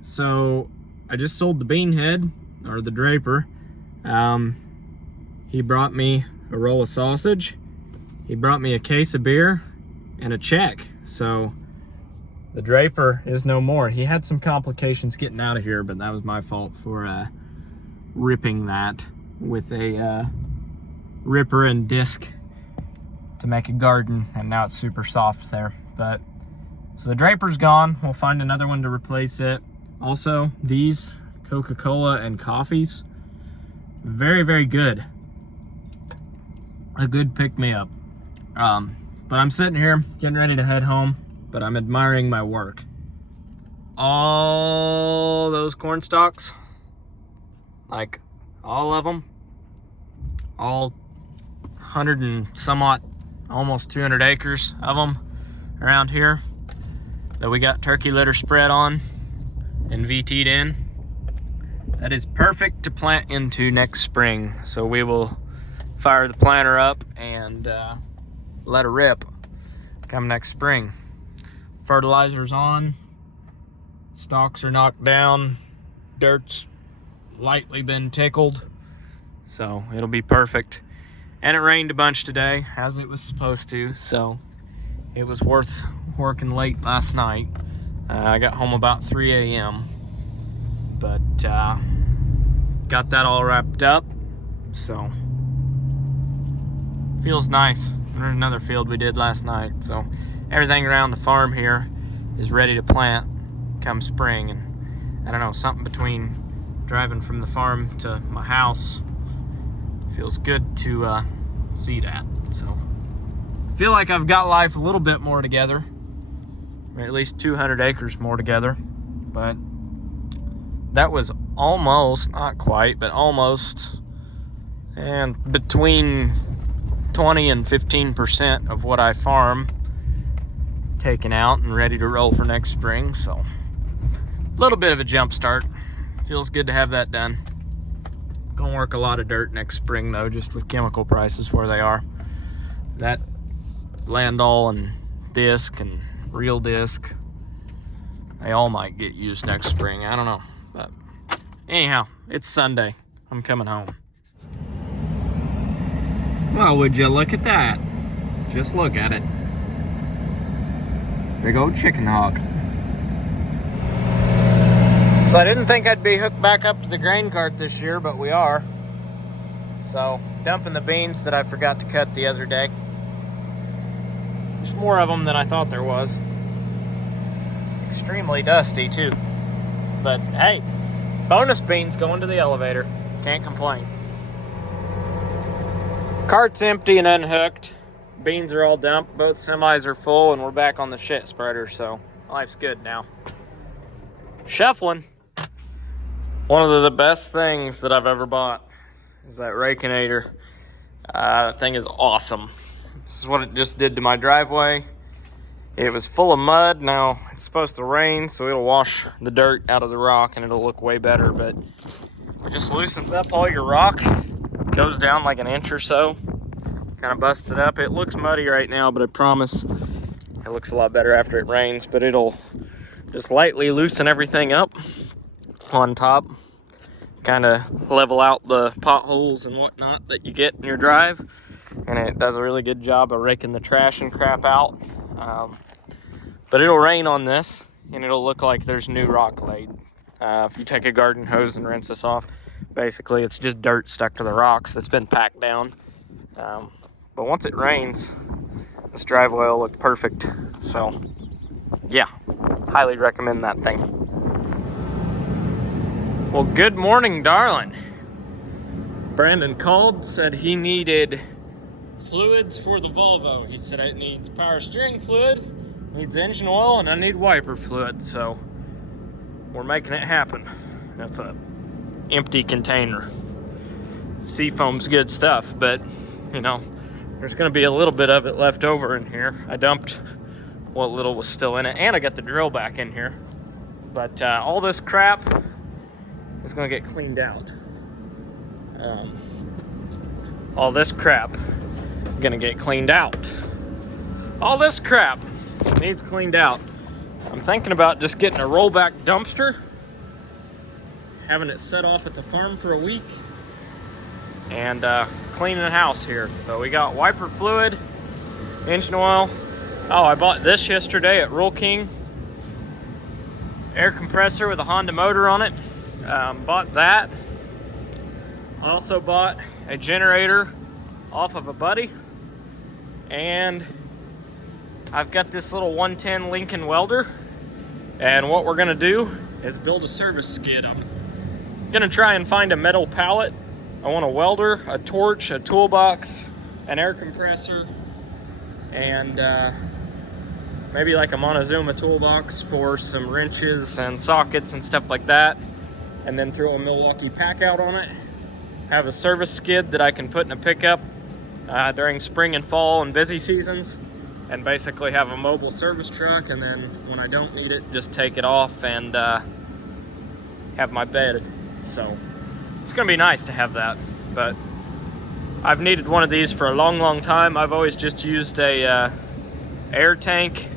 right, so I just sold the bean head, or the Draper. He brought me a roll of sausage, he brought me a case of beer, and a check. So the Draper is no more. He had some complications getting out of here, but that was my fault for ripping that with a ripper and disc to make a garden, and now it's super soft there. But so the Draper's gone. We'll find another one to replace it. Also, these Coca-Cola and coffees, very, very good. A good pick-me-up. But I'm sitting here getting ready to head home, but I'm admiring my work. All those corn stalks, like all of them, all 100 and somewhat, almost 200 acres of them around here that we got turkey litter spread on and VT'd in. That is perfect to plant into next spring. So we will fire the planter up and let her rip come next spring. Fertilizer's on, stalks are knocked down, dirt's lightly been tickled, so it'll be perfect. And it rained a bunch today, as it was supposed to, so it was worth working late last night. I got home about 3 a.m. but got that all wrapped up, so feels nice. There's another field we did last night, so everything around the farm here is ready to plant come spring. And I don't know, something between driving from the farm to my house feels good to see that. So I feel like I've got life a little bit more together, or at least 200 acres more together. But that was almost, not quite, but almost, and between 20 and 15% of what I farm taken out and ready to roll for next spring. So a little bit of a jump start. Feels good to have that done. Gonna work a lot of dirt next spring though, just with chemical prices where they are. That Landol and disc and real disc, they all might get used next spring. I don't know, but anyhow, it's Sunday. I'm coming home. Well, would you look at that? Just look at it. Big old chicken hawk. So I didn't think I'd be hooked back up to the grain cart this year, but we are. So, dumping the beans that I forgot to cut the other day. There's more of them than I thought there was. Extremely dusty too. But hey, bonus beans going to the elevator. Can't complain. Cart's empty and unhooked. Beans are all dumped. Both semis are full, and we're back on the shit spreader, so life's good now. Shuffling. One of the best things that I've ever bought is that Rakinator. That thing is awesome. This is what it just did to my driveway. It was full of mud. Now it's supposed to rain, so it'll wash the dirt out of the rock and it'll look way better, but it just loosens up all your rock. Goes down like an inch or so. Kind of busts it up. It looks muddy right now, but I promise it looks a lot better after it rains. But it'll just lightly loosen everything up on top. Kind of level out the potholes and whatnot that you get in your drive. And it does a really good job of raking the trash and crap out. But it'll rain on this, and it'll look like there's new rock laid. If you take a garden hose and rinse this off, basically it's just dirt stuck to the rocks that's been packed down. But once it rains, this driveway will look perfect. So yeah, highly recommend that thing. Well, good morning, darling. Brandon called, said he needed fluids for the Volvo. He said it needs power steering fluid, needs engine oil, and I need wiper fluid. So we're making it happen. That's a empty container. Seafoam's good stuff, but you know, there's gonna be a little bit of it left over in here. I dumped what little was still in it, and I got the drill back in here. But all this crap is gonna get cleaned out. All this crap gonna get cleaned out. All this crap needs cleaned out. I'm thinking about just getting a rollback dumpster having it set off at the farm for a week, and cleaning the house here. So we got wiper fluid, engine oil. Oh, I bought this yesterday at Roll King. Air compressor with a Honda motor on it. Bought that. I also bought a generator off of a buddy. And I've got this little 110 Lincoln welder. And what we're gonna do is build a service skid. I'm gonna try and find a metal pallet. I want a welder, a torch, a toolbox, an air compressor, and maybe like a Montezuma toolbox for some wrenches and sockets and stuff like that. And then throw a Milwaukee pack out on it. Have a service skid that I can put in a pickup during spring and fall and busy seasons. And basically have a mobile service truck, and then when I don't need it, just take it off and have my bed. So it's gonna be nice to have that, but I've needed one of these for a long time. I've always just used a air tank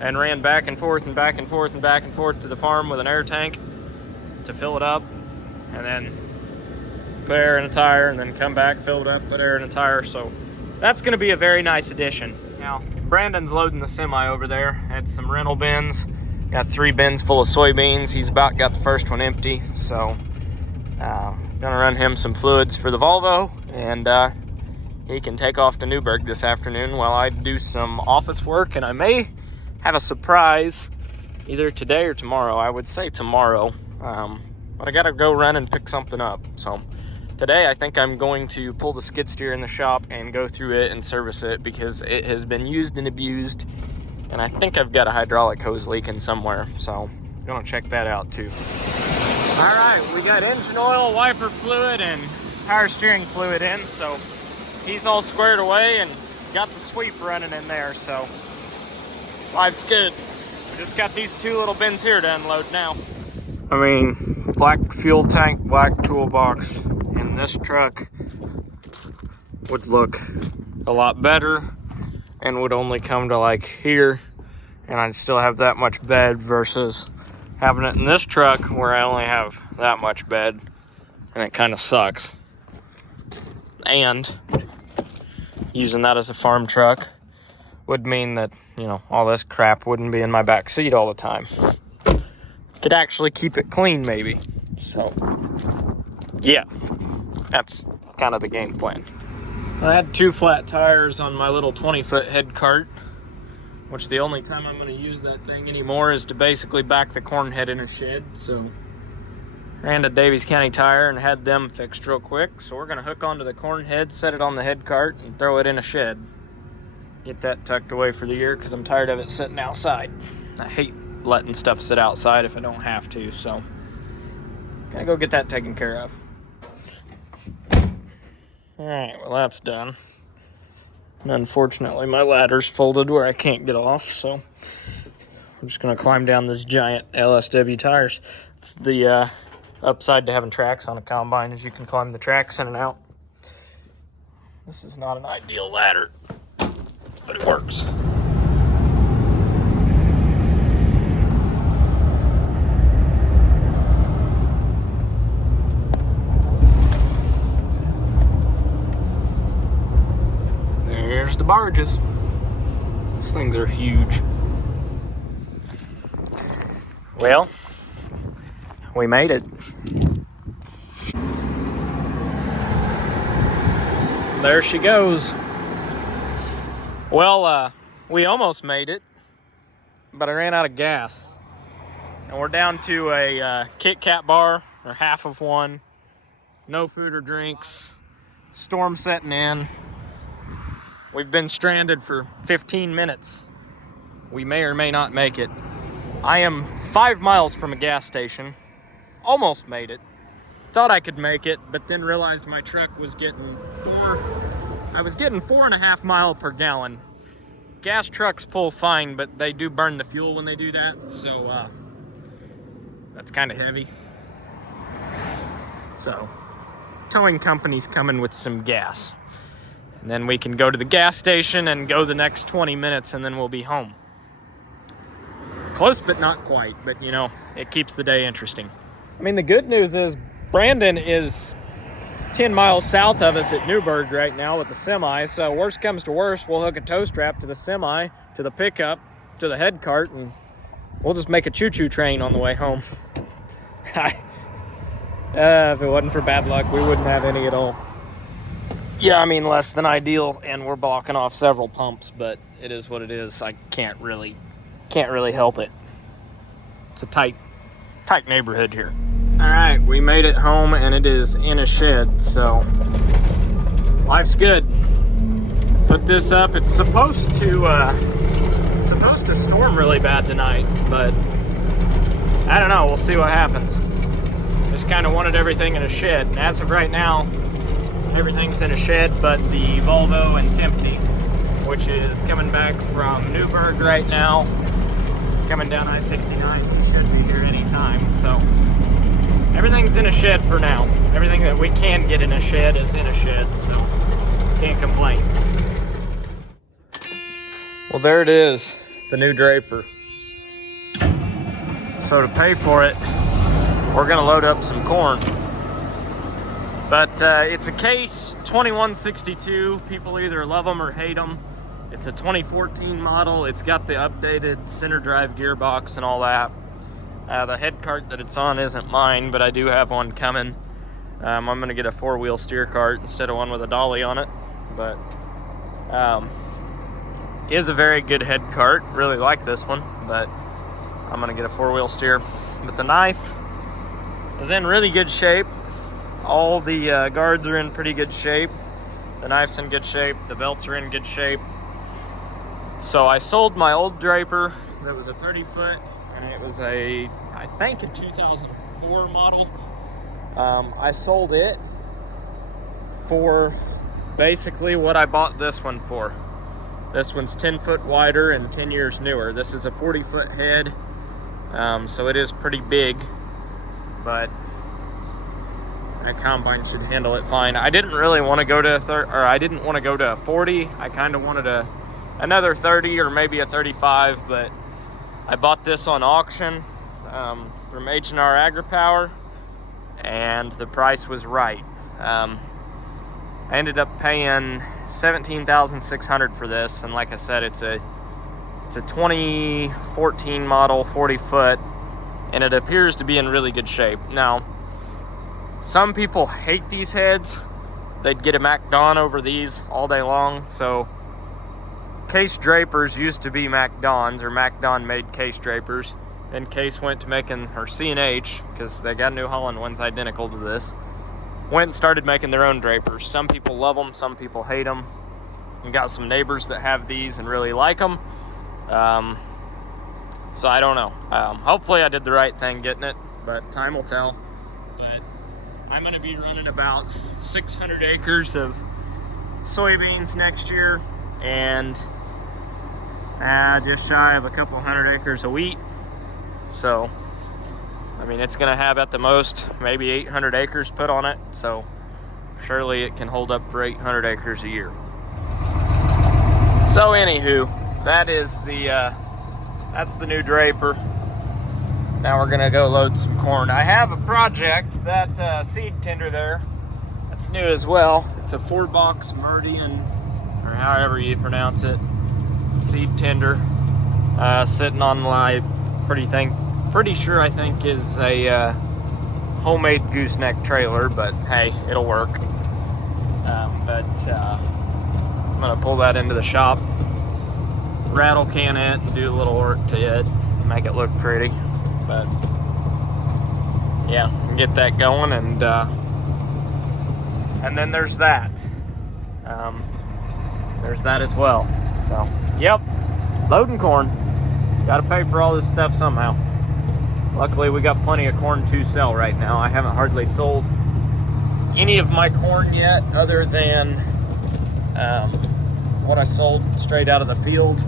and ran back and forth and back and forth and back and forth to the farm with an air tank to fill it up, and then put air in a tire, and then come back, fill it up, put air in a tire. So that's gonna be a very nice addition. Now, Brandon's loading the semi over there. Had some rental bins. Got 3 bins full of soybeans. He's about got the first one empty. So, gonna run him some fluids for the Volvo, and he can take off to Newburgh this afternoon while I do some office work. And I may have a surprise either today or tomorrow. I would say tomorrow, but I gotta go run and pick something up. So today I think I'm going to pull the skid steer in the shop and go through it and service it, because it has been used and abused, and I think I've got a hydraulic hose leaking somewhere. So I'm gonna check that out too. All right, we got engine oil, wiper fluid, and power steering fluid in, so he's all squared away and got the sweep running in there, so life's good. We just got these 2 little bins here to unload now. I mean, black fuel tank, black toolbox, and this truck would look a lot better and would only come to like here, and I'd still have that much bed versus having it in this truck where I only have that much bed, and it kind of sucks. And using that as a farm truck would mean that, you know, all this crap wouldn't be in my back seat all the time. Could actually keep it clean maybe. So yeah, that's kind of the game plan. I had 2 flat tires on my little 20-foot head cart, which the only time I'm going to use that thing anymore is to basically back the corn head in a shed. So ran to Davies County Tire and had them fixed real quick. So we're going to hook onto the corn head, set it on the head cart, and throw it in a shed. Get that tucked away for the year, because I'm tired of it sitting outside. I hate letting stuff sit outside if I don't have to. So gotta go get that taken care of. All right, well, that's done. And unfortunately, my ladder's folded where I can't get off, so I'm just gonna climb down this giant LSW tires. It's the upside to having tracks on a combine, is you can climb the tracks in and out. This is not an ideal ladder, but it works. There's the barges. These things are huge. Well, we made it. There she goes. Well, we almost made it, but I ran out of gas. And we're down to a Kit Kat bar, or half of one. No food or drinks. Storm setting in. We've been stranded for 15 minutes. We may or may not make it. I am 5 miles from a gas station. Almost made it. Thought I could make it, but then realized my truck was getting 4.5 miles per gallon. Gas trucks pull fine, but they do burn the fuel when they do that, so that's kind of heavy. So, towing company's coming with some gas. And then we can go to the gas station and go the next 20 minutes, and then we'll be home. Close, but not quite. But, you know, it keeps the day interesting. I mean, the good news is Brandon is 10 miles south of us at Newburgh right now with the semi. So worst comes to worst, we'll hook a tow strap to the semi, to the pickup, to the head cart, and we'll just make a choo-choo train on the way home. If it wasn't for bad luck, we wouldn't have any at all. Yeah, I mean, less than ideal, and we're blocking off several pumps, but it is what it is. I can't really help it. It's a tight neighborhood here. All right, we made it home, and it is in a shed, so life's good. Put this up. It's supposed to storm really bad tonight, but I don't know. We'll see what happens. Just kind of wanted everything in a shed, and as of right now, everything's in a shed but the Volvo and Tempty, which is coming back from Newburgh right now, coming down I-69. It should be here anytime, so everything's in a shed for now. Everything that we can get in a shed is in a shed, so can't complain. Well, there it is, the new Draper. So to pay for it, we're gonna load up some corn. But it's a Case 2162. People either love them or hate them. It's a 2014 model. It's got the updated center drive gearbox and all that. The head cart that it's on isn't mine, but I do have one coming. I'm gonna get a 4-wheel steer cart instead of one with a dolly on it. But is a very good head cart. Really like this one, but I'm gonna get a 4-wheel steer. But the knife is in really good shape. All the guards are in pretty good shape. The knife's in good shape. The belts are in good shape. So I sold my old Draper that was a 30-foot, and it was I think a 2004 model. I sold it for basically what I bought this one for. This one's 10 foot wider and 10 years newer. This is a 40-foot head, so it is pretty big, but a combine should handle it fine. I didn't really want to go to a 40. I kind of wanted another 30 or maybe a 35, but I bought this on auction from H&R AgriPower, and the price was right. I ended up paying $17,600 for this, and like I said, it's a 2014 model, 40 foot, and it appears to be in really good shape. Now, some people hate these heads. They'd get a MacDon over these all day long. So Case Drapers used to be MacDons, or MacDon made Case Drapers. Then Case went to making, or C&H, because they got New Holland ones identical to this, went and started making their own Drapers. Some people love them, some people hate them. We got some neighbors that have these and really like them. So I don't know. Hopefully I did the right thing getting it, but time will tell. But I'm going to be running about 600 acres of soybeans next year, and just shy of a couple hundred acres of wheat. So, I mean, it's going to have at the most maybe 800 acres put on it, so surely it can hold up for 800 acres a year. So anywho, that's the new Draper. Now we're gonna go load some corn. I have a project, that seed tender there, that's new as well. It's a 4-box Meridian, or however you pronounce it, seed tender, sitting on my pretty sure I think is a homemade gooseneck trailer, but hey, it'll work. I'm gonna pull that into the shop, rattle can it, and do a little work to it, make it look pretty. But yeah, get that going, and then there's that. There's that as well. So, yep, loading corn. Got to pay for all this stuff somehow. Luckily, we got plenty of corn to sell right now. I haven't hardly sold any of my corn yet, other than what I sold straight out of the field.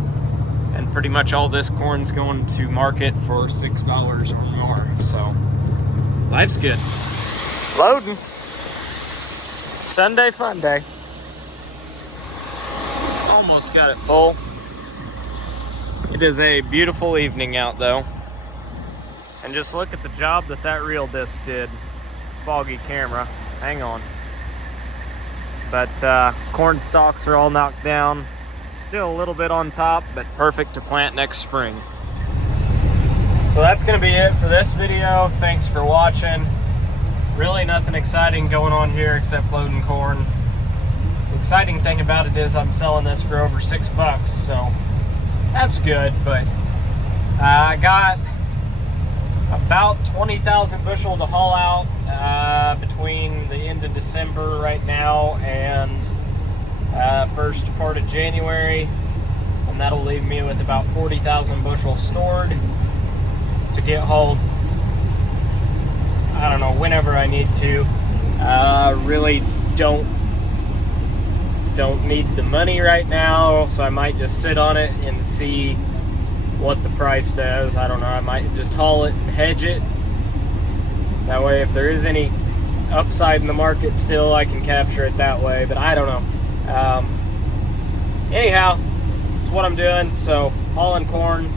And pretty much all this corn's going to market for $6 or more. So, life's good. Loading. Sunday fun day. Almost got it full. It is a beautiful evening out though. And just look at the job that reel disc did. Foggy camera. Hang on. But corn stalks are all knocked down. Still a little bit on top, but perfect to plant next spring. So that's going to be it for this video. Thanks for watching. Really nothing exciting going on here except loading corn. The exciting thing about it is I'm selling this for over $6, so that's good. But I got about 20,000 bushel to haul out between the end of December right now and first part of January, and that'll leave me with about 40,000 bushel stored to get hauled, I don't know, whenever I need to. Really don't need the money right now, so I might just sit on it and see what the price does. I don't know, I might just haul it and hedge it. That way, if there is any upside in the market still, I can capture it that way, but I don't know. Anyhow, it's what I'm doing. So hauling corn,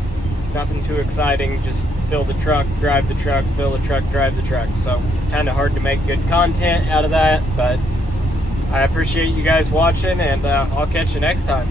nothing too exciting, just fill the truck, drive the truck, fill the truck, drive the truck. So kind of hard to make good content out of that, but I appreciate you guys watching, and I'll catch you next time.